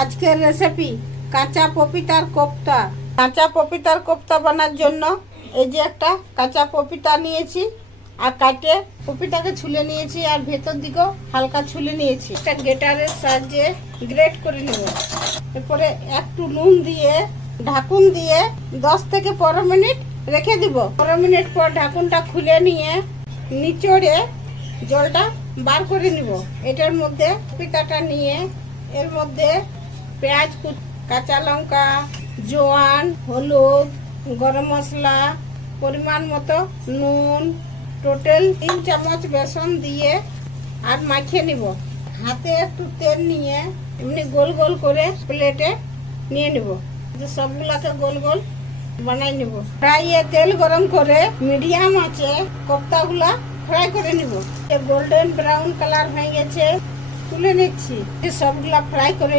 আজকের রেসিপি কাঁচা পপিতার কোপ্তা। কাঁচা পপিতার কোপ্তা বানার জন্য এই যে একটা কাঁচা পপিতা নিয়েছি আর কাটে পপিতাকে ছুলে নিয়েছি আর ভেতর দিকেও হালকা ছুলে নিয়েছি। একটা গ্রেটারের সাহায্যে গ্রেট করে নেব। এরপরে একটু নুন দিয়ে ঢাকুন দিয়ে 10 থেকে 15 মিনিট রেখে দিব। 15 মিনিট পর ঢাকুনটা খুলে নিয়ে নিচড়ে জলটা বার করে নিব। এটার মধ্যে পপিতাটা নিয়ে এর মধ্যে পেঁয়াজ, কাঁচা লঙ্কা, জোয়ান, হলুদ, গরম মশলা, পরিমাণ মতো নুন, টোটাল 3 চামচ বেসন দিয়ে আর মাখিয়ে নিব। হাতে একটু তেল নিয়ে এমনি গোল গোল করে প্লেটে নিয়ে নিব। সবগুলাকে গোল গোল বানাই নিব। ফ্রাইয়ে তেল গরম করে মিডিয়াম আঁচে কোপ্তাগুলা ফ্রাই করে নিব। গোল্ডেন ব্রাউন কালার হয়ে গেছে, তুলে নিচ্ছি। সবগুলা ফ্রাই করে